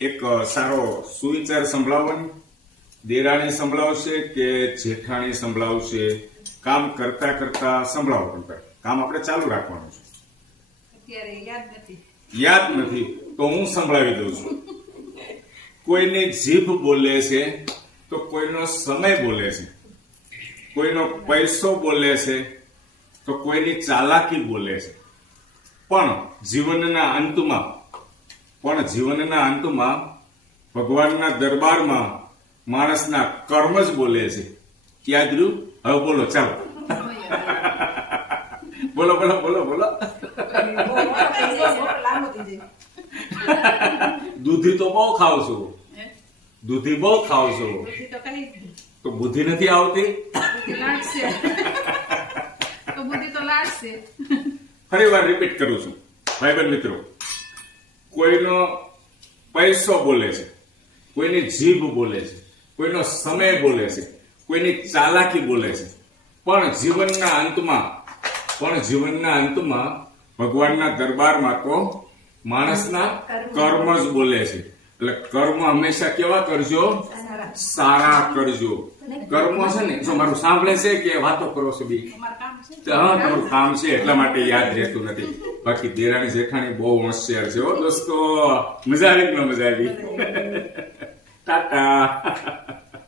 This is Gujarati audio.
એક સારો સુવિચાર સંભળાવવાનો. દેરાણી સંભળાવશે કે જેઠાણી સંભળાવશે? કામ કરતા કરતા સંભળાવો. પણ કામ આપણે ચાલુ રાખવાનું છે. અત્યારે યાદ નથી તો હું સંભળાવી દઉં છું. કોઈની જીભ બોલે છે તો કોઈનો સમય બોલે છે, કોઈનો પૈસો બોલે છે તો કોઈની ચાલાકી બોલે છે. પણ જીવનના અંતમાં ભગવાનના દરબારમાં માણસના કર્મ જ બોલે છે. યાદ રહ્યું? હવે બોલો, ચાલો. બોલો બોલો બોલો બોલો. દૂધી તો બહુ ખાવ છું, દૂધી બહુ ખાવ છું, તો બુદ્ધિ નથી આવતી. ફરી વાર રિપીટ કરું છું ભાઈબંધ મિત્રો. કોઈનો પૈસો બોલે છે, કોઈની જીભ બોલે છે, કોઈનો સમય બોલે છે, કોઈની ચાલાકી બોલે છે. પણ જીવનના અંતમાં ભગવાનના દરબારમાં તો માણસના કર્મ જ બોલે છે. એટલે કર્મ હંમેશા કેવા કરજો? સારા કરજો. કર્મ છે ને, જો મારું સાંભળે છે કે વાતો કરો છો બી? તમારું કામ છે એટલા માટે યાદ રહેતું નથી. બાકી દેરાણી જેઠાણી બહુ હોશિયાર છે હો દોસ્તો. મજા આવી? ટાટા.